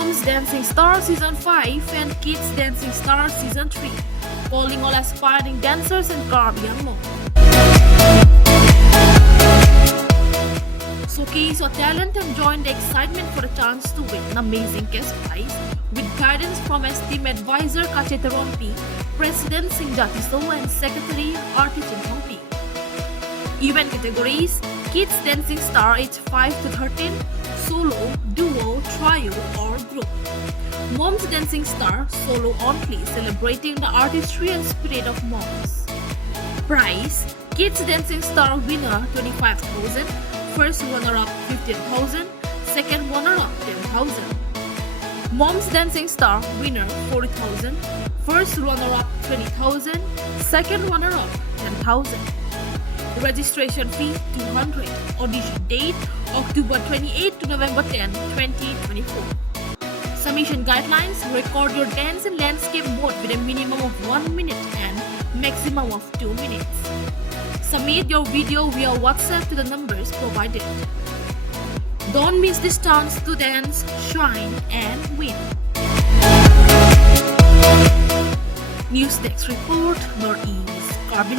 Moms Dancing Star Season 5 and Kids Dancing Star Season 3, calling all aspiring dancers in Karbi, Anglong. Showcase your talent and join the excitement for a chance to win an amazing cash prize with guidance from esteemed advisor Kachetaron P, President Singjati So and Secretary Arti Chinhong P. Event categories: Kids Dancing Star age 5 to 13, Solo, Duo, Trio or Group. Moms Dancing Star Solo only, celebrating the artistry and spirit of moms. Prize: Kids Dancing Star winner 25,000, first runner-up 15,000, second runner-up 10,000. Moms Dancing Star winner 40,000, first runner-up 20,000, second runner-up 10,000. Registration fee 200. Audition date October 28 to November 10, 2024. Submission guidelines: record your dance and landscape mode with a minimum of 1 minute and maximum of 2 minutes. Submit your video via WhatsApp to the numbers provided. Don't miss this chance to dance, shine and win. News Desk Report, Northeast Karbi.